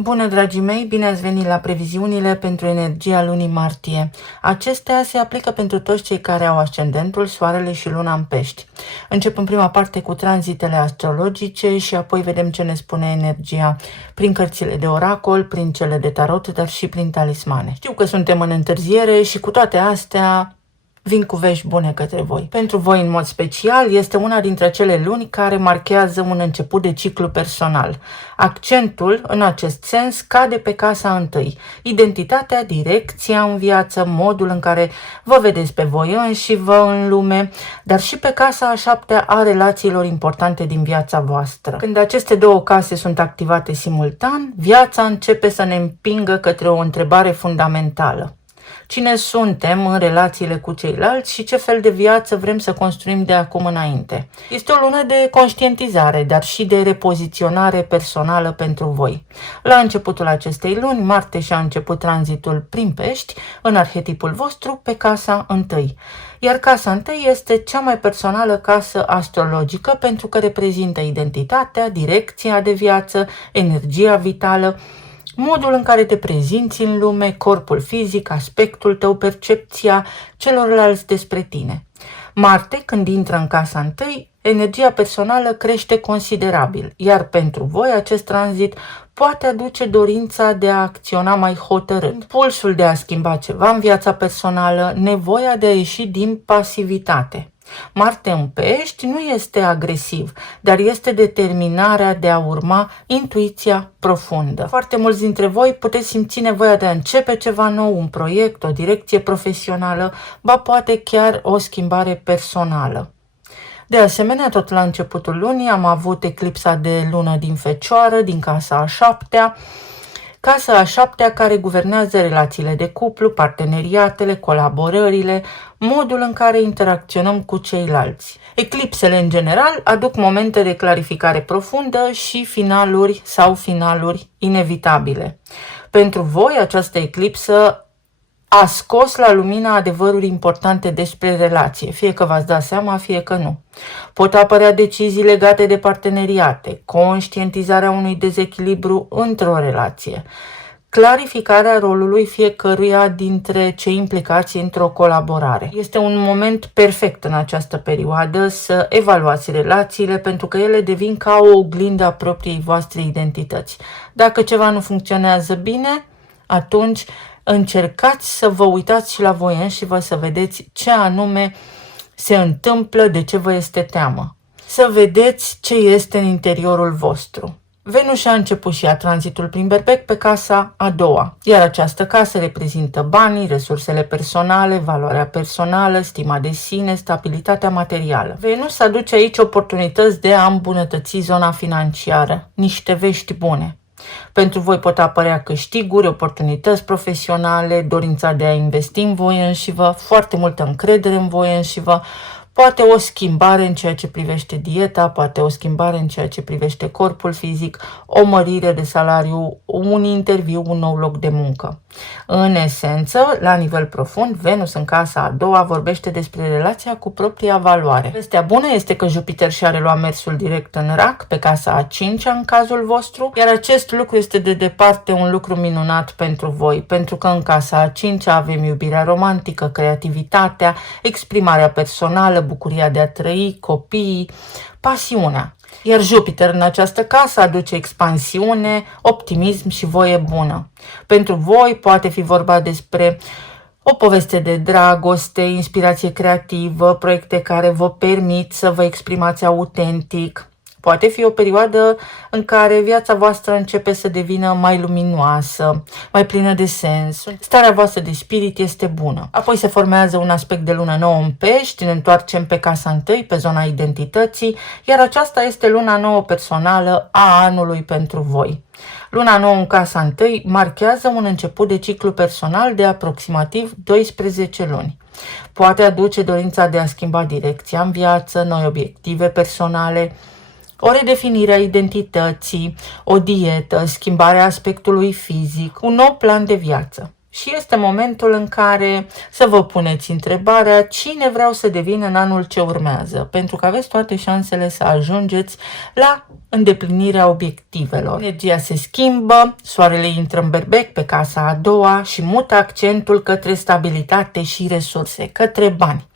Bună, dragii mei! Bine ați venit la previziunile pentru energia lunii martie. Acestea se aplică pentru toți cei care au ascendentul, soarele și luna în pești. Încep în prima parte cu tranzitele astrologice și apoi vedem ce ne spune energia prin cărțile de oracol, prin cele de tarot, dar și prin talismane. Știu că suntem în întârziere și cu toate astea vin cu vești bune către voi. Pentru voi, în mod special, este una dintre acele luni care marchează un început de ciclu personal. Accentul, în acest sens, cade pe casa întâi. Identitatea, direcția în viață, modul în care vă vedeți pe voi înși-vă în lume, dar și pe casa a șaptea a relațiilor importante din viața voastră. Când aceste două case sunt activate simultan, viața începe să ne împingă către o întrebare fundamentală. Cine suntem în relațiile cu ceilalți și ce fel de viață vrem să construim de acum înainte. Este o lună de conștientizare, dar și de repoziționare personală pentru voi. La începutul acestei luni, Marte și-a început tranzitul prin pești, în arhetipul vostru, pe casa întâi. Iar casa întâi este cea mai personală casă astrologică pentru că reprezintă identitatea, direcția de viață, energia vitală, modul în care te prezinți în lume, corpul fizic, aspectul tău, percepția celorlalți despre tine. Marte, când intră în casa întâi, energia personală crește considerabil, iar pentru voi acest tranzit poate aduce dorința de a acționa mai hotărât, pulsul de a schimba ceva în viața personală, nevoia de a ieși din pasivitate. Marte în pești nu este agresiv, dar este determinarea de a urma intuiția profundă. Foarte mulți dintre voi puteți simți nevoia de a începe ceva nou, un proiect, o direcție profesională, ba poate chiar o schimbare personală. De asemenea, tot la începutul lunii am avut eclipsa de lună din Fecioară, din casa a șaptea, casa a șaptea care guvernează relațiile de cuplu, parteneriatele, colaborările, modul în care interacționăm cu ceilalți. Eclipsele, în general, aduc momente de clarificare profundă și finaluri inevitabile. Pentru voi, această eclipsă a scos la lumină adevăruri importante despre relație, fie că v-ați dat seama, fie că nu. Pot apărea decizii legate de parteneriate, conștientizarea unui dezechilibru într-o relație, clarificarea rolului fiecăruia dintre cei implicați într-o colaborare. Este un moment perfect în această perioadă să evaluați relațiile pentru că ele devin ca o oglindă a propriei voastre identități. Dacă ceva nu funcționează bine, atunci încercați să vă uitați și la voi înșivă să vedeți ce anume se întâmplă, de ce vă este teamă. Să vedeți ce este în interiorul vostru. Venus a început și ea tranzitul prin Berbec pe casa a doua, iar această casă reprezintă banii, resursele personale, valoarea personală, stima de sine, stabilitatea materială. Venus aduce aici oportunități de a îmbunătăți zona financiară, niște vești bune. Pentru voi pot apărea câștiguri, oportunități profesionale, dorința de a investi în voi înșivă, foarte multă încredere în voi înșivă, poate o schimbare în ceea ce privește dieta, poate o schimbare în ceea ce privește corpul fizic, o mărire de salariu, un interviu, un nou loc de muncă. În esență, la nivel profund, Venus în casa a doua vorbește despre relația cu propria valoare. Vestea bună este că Jupiter și-a reluat mersul direct în Rac, pe casa a cincea în cazul vostru, iar acest lucru este de departe un lucru minunat pentru voi, pentru că în casa a cincea avem iubirea romantică, creativitatea, exprimarea personală, bucuria de a trăi, copiii, pasiunea. Iar Jupiter în această casă aduce expansiune, optimism și voie bună. Pentru voi poate fi vorba despre o poveste de dragoste, inspirație creativă, proiecte care vă permit să vă exprimați autentic. Poate fi o perioadă în care viața voastră începe să devină mai luminoasă, mai plină de sens. Starea voastră de spirit este bună. Apoi se formează un aspect de lună nouă în pești, ne întoarcem pe casa întâi, pe zona identității, iar aceasta este luna nouă personală a anului pentru voi. Luna nouă în casa întâi marchează un început de ciclu personal de aproximativ 12 luni. Poate aduce dorința de a schimba direcția în viață, noi obiective personale, o redefinire a identității, o dietă, schimbarea aspectului fizic, un nou plan de viață. și este momentul în care să vă puneți întrebarea cine vreau să devin în anul ce urmează, pentru că aveți toate șansele să ajungeți la îndeplinirea obiectivelor. Energia se schimbă, soarele intră în berbec pe casa a doua și mută accentul către stabilitate și resurse, către bani.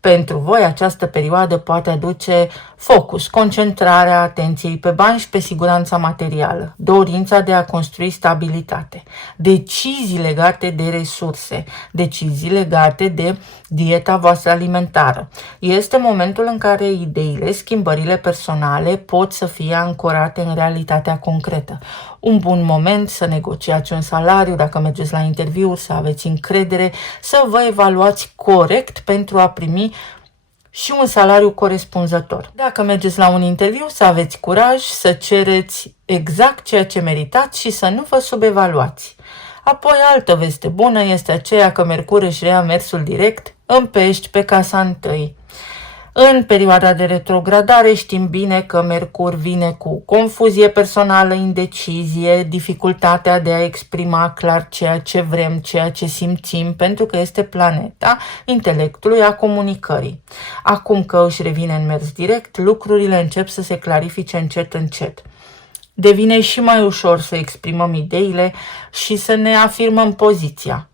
Pentru voi această perioadă poate aduce focus, concentrarea atenției pe bani și pe siguranța materială, dorința de a construi stabilitate, decizii legate de resurse, decizii legate de dieta voastră alimentară. Este momentul în care ideile, schimbările personale pot să fie ancorate în realitatea concretă. Un bun moment să negociați un salariu, dacă mergeți la interviuri, să aveți încredere, să vă evaluați corect pentru a primi și un salariu corespunzător. Dacă mergeți la un interviu, să aveți curaj să cereți exact ceea ce meritați și să nu vă subevaluați. Apoi, altă veste bună este aceea că Mercur își reia mersul direct în Pești pe casa întâi. În perioada de retrogradare știm bine că Mercur vine cu confuzie personală, indecizie, dificultatea de a exprima clar ceea ce vrem, ceea ce simțim, pentru că este planeta intelectului, a comunicării. Acum că își revine în mers direct, lucrurile încep să se clarifice încet, încet. Devine și mai ușor să exprimăm ideile și să ne afirmăm poziția.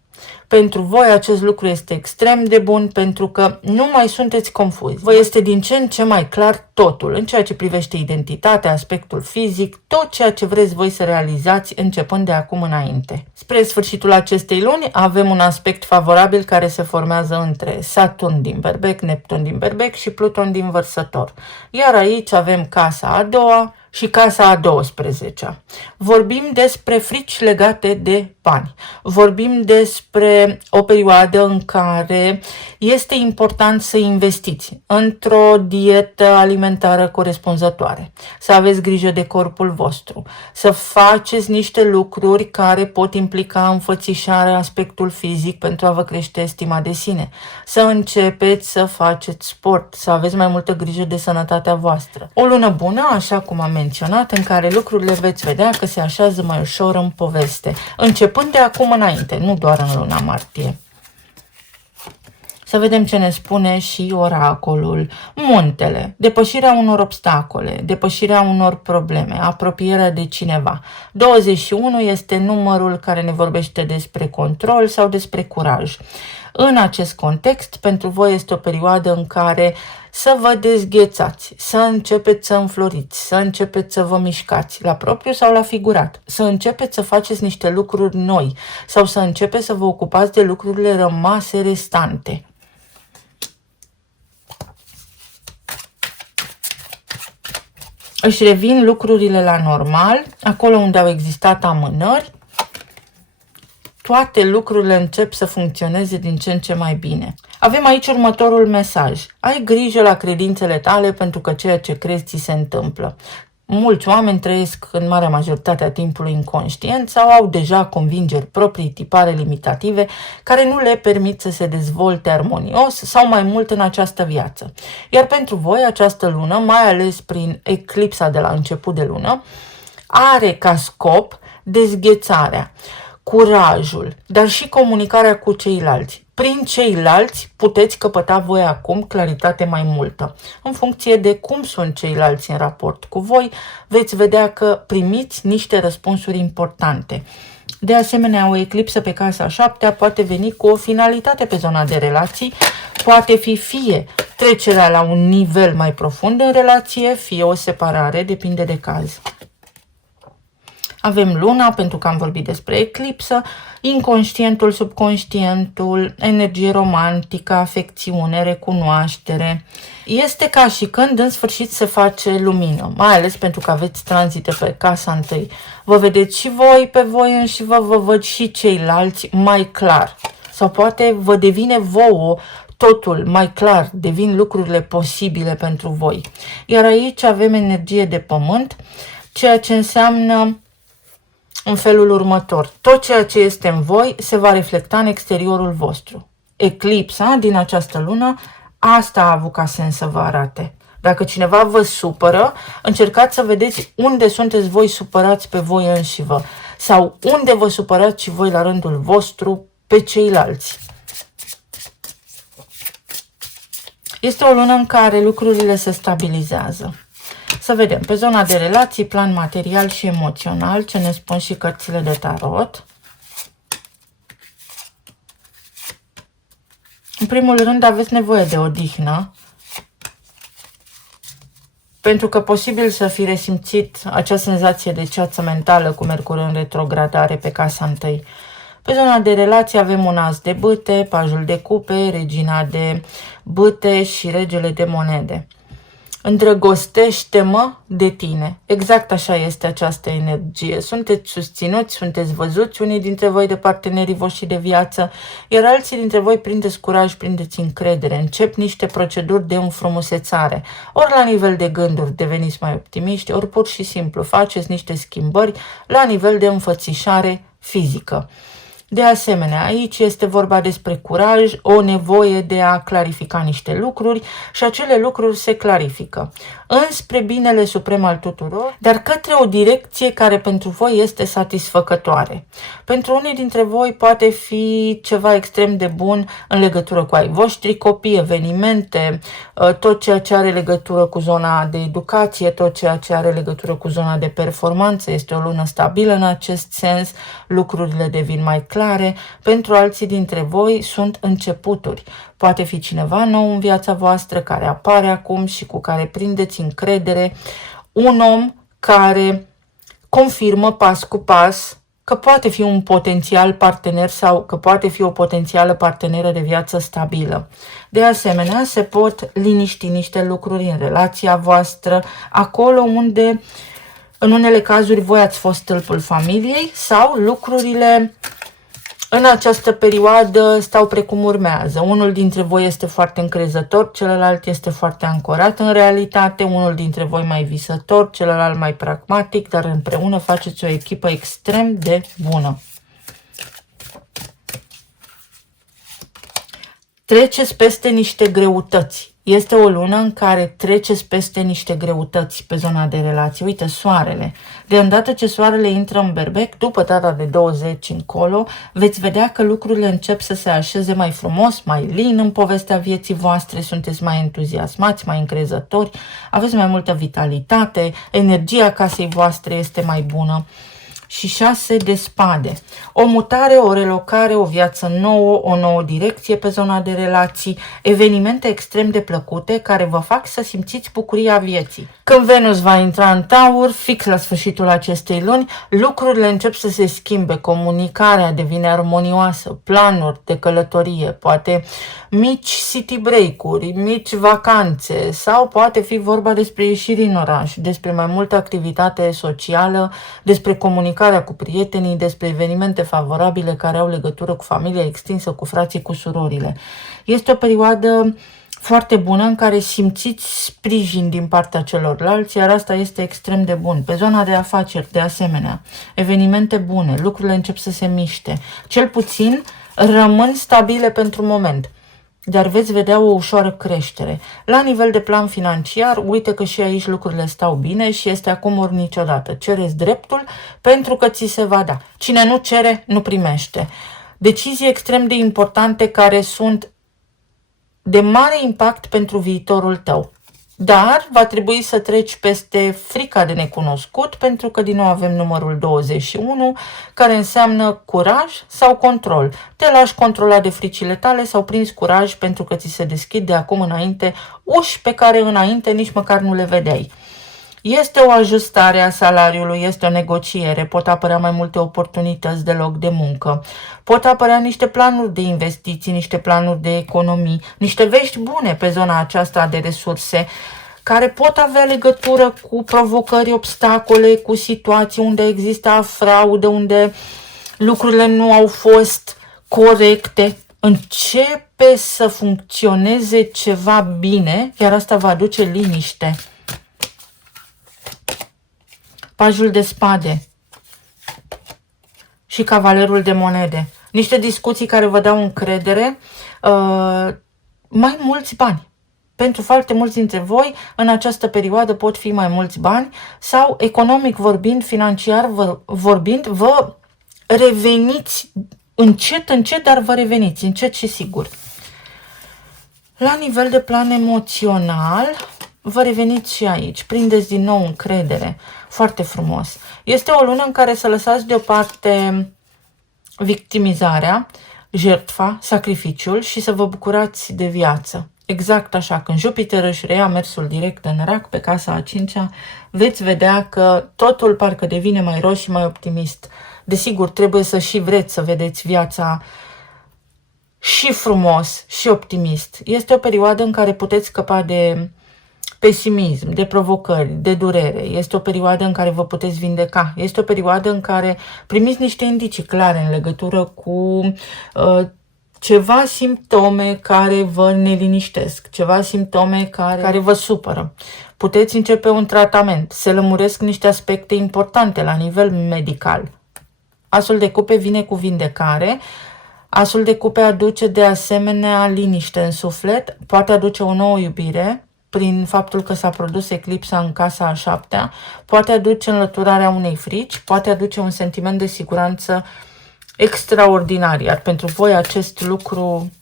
Pentru voi acest lucru este extrem de bun pentru că nu mai sunteți confuzi. Vă este din ce în ce mai clar totul în ceea ce privește identitatea, aspectul fizic, tot ceea ce vreți voi să realizați începând de acum înainte. Spre sfârșitul acestei luni avem un aspect favorabil care se formează între Saturn din Berbec, Neptun din Berbec și Pluton din Vărsător. Iar aici avem casa a doua și casa a 12-a. Vorbim despre frici legate de bani. Vorbim despre o perioadă în care este important să investiți într-o dietă alimentară corespunzătoare, să aveți grijă de corpul vostru, să faceți niște lucruri care pot implica înfățișarea, aspectul fizic pentru a vă crește estima de sine, să începeți să faceți sport, să aveți mai multă grijă de sănătatea voastră. O lună bună, așa cum am menționat, în care lucrurile veți vedea că se așează mai ușor în poveste, începând de acum înainte, nu doar în luna martie. Să vedem ce ne spune și oracolul. Muntele, depășirea unor obstacole, depășirea unor probleme, apropierea de cineva. 21 este numărul care ne vorbește despre control sau despre curaj. În acest context, pentru voi este o perioadă în care să vă dezghețați, să începeți să înfloriți, să începeți să vă mișcați, la propriu sau la figurat, să începeți să faceți niște lucruri noi sau să începeți să vă ocupați de lucrurile rămase restante. Își revin lucrurile la normal, acolo unde au existat amânări, toate lucrurile încep să funcționeze din ce în ce mai bine. Avem aici următorul mesaj. Ai grijă la credințele tale pentru că ceea ce crezi ți se întâmplă. Mulți oameni trăiesc în marea majoritate a timpului inconștient sau au deja convingeri proprii, tipare limitative, care nu le permit să se dezvolte armonios sau mai mult în această viață. Iar pentru voi această lună, mai ales prin eclipsa de la început de lună, are ca scop dezghețarea, curajul, dar și comunicarea cu ceilalți. Prin ceilalți puteți căpăta voi acum claritate mai multă. În funcție de cum sunt ceilalți în raport cu voi, veți vedea că primiți niște răspunsuri importante. De asemenea, o eclipsă pe casa 7 poate veni cu o finalitate pe zona de relații, poate fi fie trecerea la un nivel mai profund în relație, fie o separare, depinde de caz. Avem luna, pentru că am vorbit despre eclipsă, inconștientul, subconștientul, energie romantică, afecțiune, recunoaștere. Este ca și când în sfârșit se face lumină, mai ales pentru că aveți tranzite pe casa întâi. Vă vedeți și voi pe voi înși vă văd și ceilalți mai clar. Sau poate vă devine vouă totul mai clar, devin lucrurile posibile pentru voi. Iar aici avem energie de pământ, ceea ce înseamnă în felul următor. Tot ceea ce este în voi se va reflecta în exteriorul vostru. Eclipsa din această lună, asta a avut ca sens să vă arate. Dacă cineva vă supără, încercați să vedeți unde sunteți voi supărați pe voi înși vă. sau unde vă supărați și voi la rândul vostru pe ceilalți. Este o lună în care lucrurile se stabilizează. Să vedem, pe zona de relații, plan material și emoțional, ce ne spun și cărțile de tarot. În primul rând, aveți nevoie de odihnă, pentru că posibil să fi resimțit acea senzație de ceață mentală cu Mercur în retrogradare pe casa întâi. Pe zona de relații avem un as de bâte, pajul de cupe, regina de bâte și regele de monede. Îndrăgostește-mă de tine. Exact așa este această energie. Sunteți susținuți, sunteți văzuți, unii dintre voi de partenerii voștri de viață, iar alții dintre voi prindeți curaj, prindeți încredere, încep niște proceduri de înfrumusețare. Ori la nivel de gânduri deveniți mai optimiști, ori pur și simplu faceți niște schimbări la nivel de înfățișare fizică. De asemenea, aici este vorba despre curaj, o nevoie de a clarifica niște lucruri și acele lucruri se clarifică înspre binele suprem al tuturor, dar către o direcție care pentru voi este satisfăcătoare. Pentru unii dintre voi poate fi ceva extrem de bun în legătură cu ai voștri copii, evenimente, tot ceea ce are legătură cu zona de educație, tot ceea ce are legătură cu zona de performanță. Este o lună stabilă în acest sens, lucrurile devin mai clare. Pentru alții dintre voi sunt începuturi. Poate fi cineva nou în viața voastră care apare acum și cu care prindeți încredere, un om care confirmă pas cu pas că poate fi un potențial partener sau că poate fi o potențială parteneră de viață stabilă. De asemenea, se pot liniști niște lucruri în relația voastră, acolo unde în unele cazuri voi ați fost stâlpul familiei sau lucrurile în această perioadă stau precum urmează. Unul dintre voi este foarte încrezător, celălalt este foarte ancorat în realitate, unul dintre voi mai visător, celălalt mai pragmatic, dar împreună faceți o echipă extrem de bună. Treceți peste niște greutăți. Este o lună în care treceți peste niște greutăți pe zona de relații. Uite, soarele. De îndată ce soarele intră în berbec, după data de 20 încolo, veți vedea că lucrurile încep să se așeze mai frumos, mai lin în povestea vieții voastre, sunteți mai entuziasmați, mai încrezători, aveți mai multă vitalitate, energia casei voastre este mai bună. Și 6 de spade. O mutare, o relocare, o viață nouă, o nouă direcție pe zona de relații, evenimente extrem de plăcute care vă fac să simțiți bucuria vieții. Când Venus va intra în Taur, fix la sfârșitul acestei luni, lucrurile încep să se schimbe, comunicarea devine armonioasă, planuri de călătorie, poate mici city break-uri, mici vacanțe sau poate fi vorba despre ieșiri în oraș, despre mai multă activitate socială, despre comunicarea cu prietenii, despre evenimente favorabile care au legătură cu familia extinsă, cu frații, cu surorile. Este o perioadă foarte bună în care simțiți sprijin din partea celorlalți, iar asta este extrem de bun. Pe zona de afaceri, de asemenea, evenimente bune, lucrurile încep să se miște. Cel puțin rămân stabile pentru moment, dar veți vedea o ușoară creștere. La nivel de plan financiar, uite că și aici lucrurile stau bine și este acum ori niciodată. Cereți dreptul pentru că ți se va da. Cine nu cere, nu primește. Decizii extrem de importante care sunt de mare impact pentru viitorul tău. Dar va trebui să treci peste frica de necunoscut, pentru că din nou avem numărul 21, care înseamnă curaj sau control. Te lași controla de fricile tale sau prinzi curaj pentru că ți se deschid de acum înainte uși pe care înainte nici măcar nu le vedeai. Este o ajustare a salariului, este o negociere, pot apărea mai multe oportunități de loc de muncă, pot apărea niște planuri de investiții, niște planuri de economii, niște vești bune pe zona aceasta de resurse, care pot avea legătură cu provocări, obstacole, cu situații unde există fraudă, unde lucrurile nu au fost corecte. Începe să funcționeze ceva bine, iar asta va aduce liniște. Pajul de spade și cavalerul de monede. Niște discuții care vă dau încredere, mai mulți bani. Pentru foarte mulți dintre voi, în această perioadă pot fi mai mulți bani sau, economic vorbind, financiar vorbind, vă reveniți încet, dar vă reveniți, încet și sigur. La nivel de plan emoțional, vă reveniți și aici, prindeți din nou încredere, foarte frumos. Este o lună în care să lăsați deoparte victimizarea, jertfa, sacrificiul și să vă bucurați de viață. Exact așa, când Jupiter își reia mersul direct în Rac, pe casa a 5-a, veți vedea că totul parcă devine mai roșu și mai optimist. Desigur, trebuie să și vreți să vedeți viața și frumos și optimist. Este o perioadă în care puteți scăpa de pesimism, de provocări, de durere. Este o perioadă în care vă puteți vindeca. Este o perioadă în care primiți niște indicii clare în legătură cu ceva simptome care vă neliniștesc, ceva simptome care vă supără. Puteți începe un tratament. Se lămuresc niște aspecte importante la nivel medical. Asul de cupe vine cu vindecare. Asul de cupe aduce de asemenea liniște în suflet, poate aduce o nouă iubire prin faptul că s-a produs eclipsa în casa a 7-a, poate aduce înlăturarea unei frici, poate aduce un sentiment de siguranță extraordinar, iar pentru voi acest lucru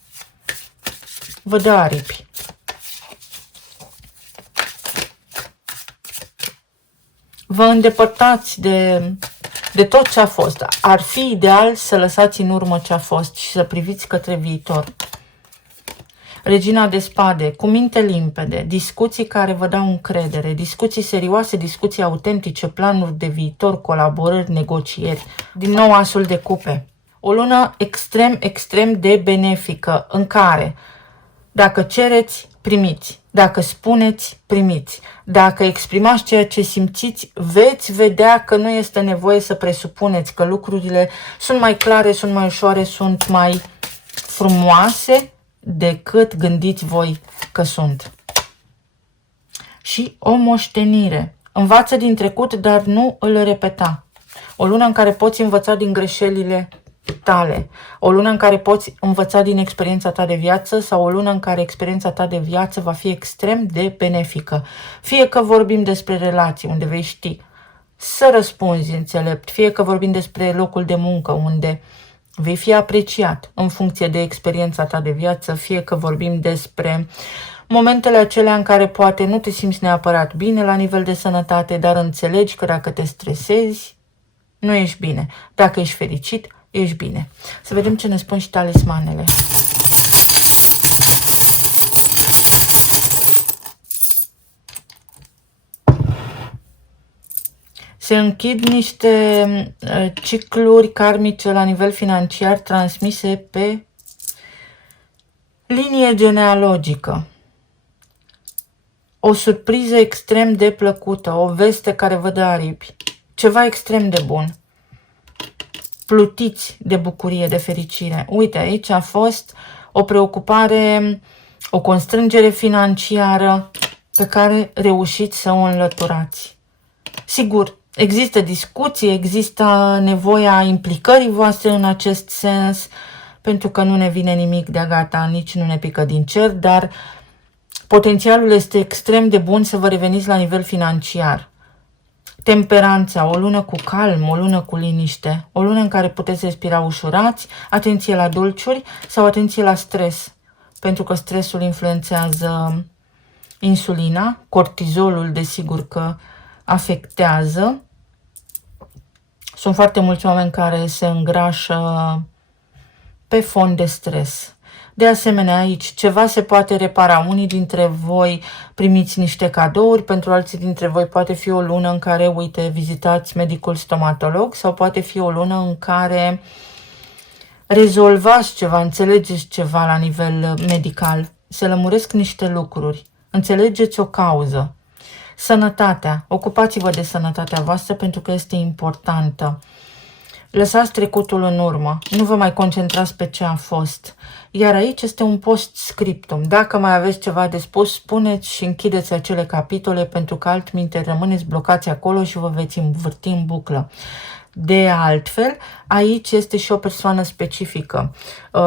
vă dă aripi. Vă îndepărtați de tot ce a fost. Ar fi ideal să lăsați în urmă ce a fost și să priviți către viitor. Regina de spade, cu minte limpede, discuții care vă dau încredere, discuții serioase, discuții autentice, planuri de viitor, colaborări, negocieri. Din nou asul de cupe. O lună extrem de benefică în care dacă cereți, primiți. Dacă spuneți, primiți. Dacă exprimați ceea ce simțiți, veți vedea că nu este nevoie să presupuneți, că lucrurile sunt mai clare, sunt mai ușoare, sunt mai frumoase decât gândiți voi că sunt. Și o moștenire. Învață din trecut, dar nu îl repeta. O lună în care poți învăța din greșelile tale. O lună în care poți învăța din experiența ta de viață sau o lună în care experiența ta de viață va fi extrem de benefică. Fie că vorbim despre relații, unde vei ști să răspunzi înțelept, fie că vorbim despre locul de muncă, unde vei fi apreciat în funcție de experiența ta de viață, fie că vorbim despre momentele acelea în care poate nu te simți neapărat bine la nivel de sănătate, dar înțelegi că dacă te stresezi, nu ești bine. Dacă ești fericit, ești bine. Să vedem ce ne spun și talismanele. Se închid niște cicluri karmice la nivel financiar transmise pe linie genealogică. O surpriză extrem de plăcută, o veste care vă dă aripi. Ceva extrem de bun. Plutiți de bucurie, de fericire. Uite, aici a fost o preocupare, o constrângere financiară pe care reușiți să o înlăturați. Sigur, există discuții, există nevoia implicării voastre în acest sens, pentru că nu ne vine nimic de-a gata, nici nu ne pică din cer, dar potențialul este extrem de bun să vă reveniți la nivel financiar. Temperanța, o lună cu calm, o lună cu liniște, o lună în care puteți respira ușurați, atenție la dulciuri sau atenție la stres, pentru că stresul influențează insulina, cortizolul desigur că afectează. Sunt foarte mulți oameni care se îngrașă pe fond de stres. De asemenea, aici ceva se poate repara. Unii dintre voi primiți niște cadouri, pentru alții dintre voi poate fi o lună în care, uite, vizitați medicul stomatolog sau poate fi o lună în care rezolvați ceva, înțelegeți ceva la nivel medical. Se lămuresc niște lucruri. Înțelegeți o cauză. Sănătatea. Ocupați-vă de sănătatea voastră pentru că este importantă. Lăsați trecutul în urmă. Nu vă mai concentrați pe ce a fost. Iar aici este un post-scriptum. Dacă mai aveți ceva de spus, spuneți și închideți acele capitole, pentru că altminte rămâneți blocați acolo și vă veți învârti în buclă. De altfel, aici este și o persoană specifică.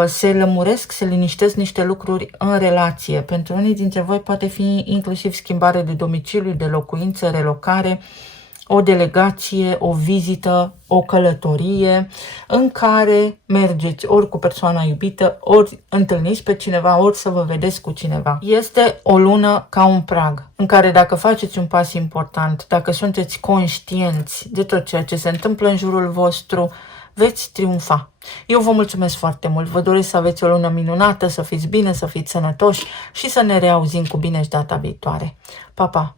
Se lămuresc, se liniștesc niște lucruri în relație. Pentru unii dintre voi poate fi inclusiv schimbare de domiciliu, de locuință, relocare, o delegație, o vizită, o călătorie în care mergeți ori cu persoana iubită, ori întâlniți pe cineva, ori să vă vedeți cu cineva. Este o lună ca un prag, în care dacă faceți un pas important, dacă sunteți conștienți de tot ceea ce se întâmplă în jurul vostru, veți triumfa. Eu vă mulțumesc foarte mult, vă doresc să aveți o lună minunată, să fiți bine, să fiți sănătoși și să ne reauzim cu bine și data viitoare. Pa, pa!